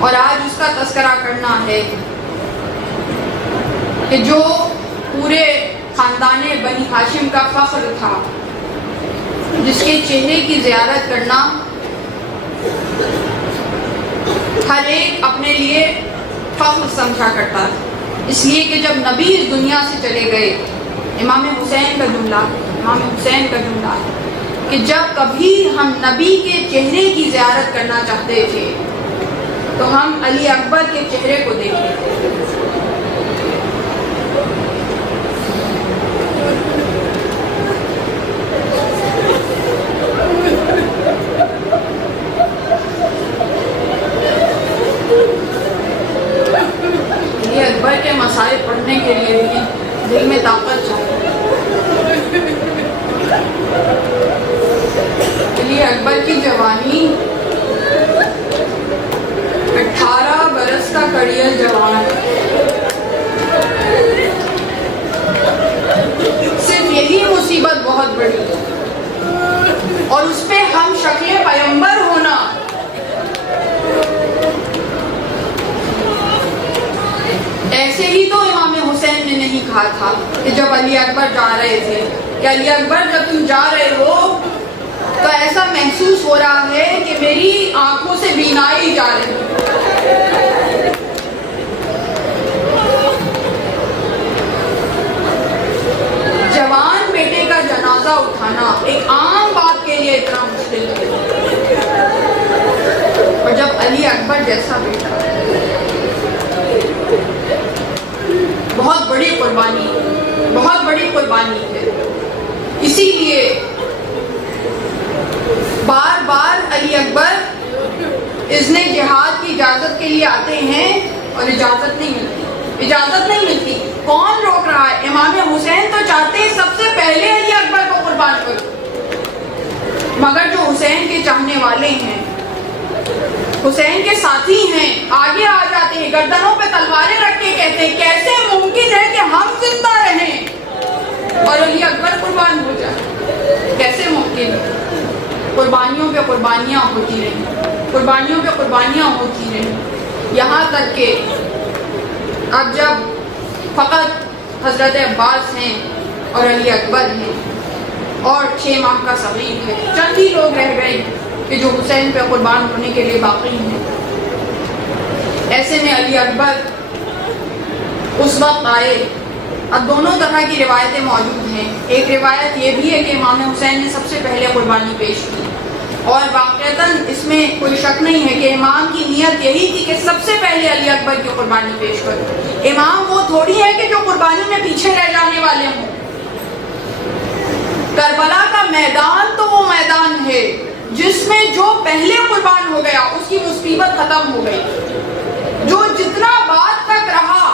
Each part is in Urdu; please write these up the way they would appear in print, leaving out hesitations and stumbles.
اور آج اس کا تذکرہ کرنا ہے کہ جو پورے خاندان بنی ہاشم کا فخر تھا، جس کے چہرے کی زیارت کرنا ہر ایک اپنے لیے فخر سمجھا کرتا تھا، اس لیے کہ جب نبی اس دنیا سے چلے گئے، امام حسین کا جملہ کہ جب کبھی ہم نبی کے چہرے کی زیارت کرنا چاہتے تھے تو ہم علی اکبر کے چہرے کو دیکھتے تھے۔ علی اکبر کے مسائل پڑھنے کے لیے بھی دل میں طاقت چاہیے۔ علی اکبر کی جوانی 18 برس کا کڑیل جوان، صرف یہی مصیبت بہت بڑی ہے، اور اس پہ ہم شکل پیغمبر ہونا۔ ایسے ہی تو امام حسین نے نہیں کہا تھا کہ جب علی اکبر جا رہے تھے کہ علی اکبر جب تم جا رہے ہو تو ایسا محسوس ہو رہا ہے کہ میری آنکھوں سے بینائی جا رہی ہے۔ جوان بیٹے کا جنازہ اٹھانا ایک عام بات کے لیے اتنا مشکل ہے، اور جب علی اکبر جیسا بیٹا، بہت بڑی قربانی ہے۔ اسی لیے بار بار علی اکبر اذن جہاد کی اجازت کے لیے آتے ہیں اور اجازت نہیں ملتی۔ کون روک رہا ہے؟ امام حسین تو چاہتے ہیں سب سے پہلے علی اکبر کو قربان کرو، مگر جو حسین کے چاہنے والے ہیں، حسین کے ساتھی ہیں، آگے آ جاتے ہیں، گردنوں پہ تلواریں رکھ کے کہتے ہیں کیسے ممکن ہے کہ ہم زندہ رہیں اور علی اکبر قربان ہو جائے؟ کیسے ممکن ہے؟ قربانیوں پہ قربانیاں ہوتی رہیں، یہاں تک کہ اب جب فقط حضرت عباس ہیں اور علی اکبر ہیں اور 6 ماہ کا صغیر ہے، چند ہی لوگ رہ گئے کہ جو حسین پہ قربان ہونے کے لیے باقی ہیں۔ ایسے میں علی اکبر اس وقت آئے۔ اب دونوں طرح کی روایتیں موجود ہیں۔ ایک روایت یہ بھی ہے کہ امام حسین نے سب سے پہلے قربانی پیش کی، اور واقعتاً اس میں کوئی شک نہیں ہے کہ امام کی نیت یہی تھی کہ سب سے پہلے علی اکبر کی قربانی پیش کرو۔ امام وہ تھوڑی ہے کہ جو قربانی میں پیچھے رہ جانے والے ہوں۔ کربلا کا میدان تو وہ میدان ہے جس میں جو پہلے قربان ہو گیا اس کی مصیبت ختم ہو گئی، جو جتنا بعد تک رہا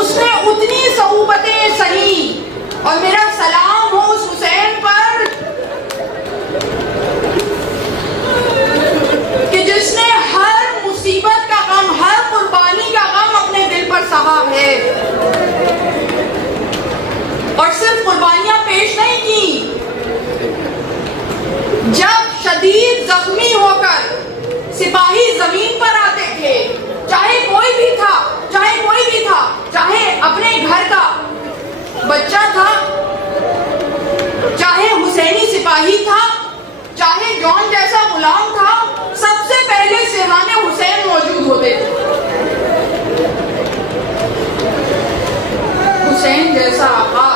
اس نے اتنی صعوبتیں سہی، اور میرا سلام ہو اس حسین پر کہ جس نے ہر مصیبت کا غم، ہر قربانی کا غم اپنے دل پر سہا ہے، اور صرف قربانیاں پیش نہیں کی، جب شدید زخمی ہو کر سپاہی زمین پر آتے تھے، چاہے کوئی بھی تھا، چاہے اپنے گھر کا بچہ تھا، چاہے حسینی سپاہی تھا، چاہے جون جیسا غلام تھا، سب سے پہلے سرحان حسین موجود ہوتے تھے۔ حسین جیسا آقا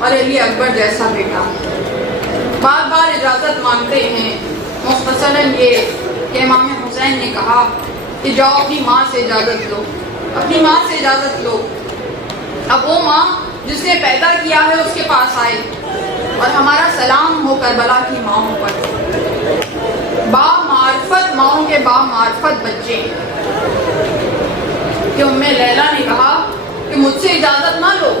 اور علی اکبر جیسا بیٹا بار بار اجازت مانگتے ہیں۔ مختصراً یہ کہ امام حسین نے کہا کہ جاؤ اپنی ماں سے اجازت لو، اب وہ ماں جس نے پیدا کیا ہے اس کے پاس آئے، اور ہمارا سلام ہو کربلا کی ماؤں پر، بامعرفت ماؤں کے بامعرفت بچے، کہ ام لیلہ نے کہا کہ مجھ سے اجازت نہ لو،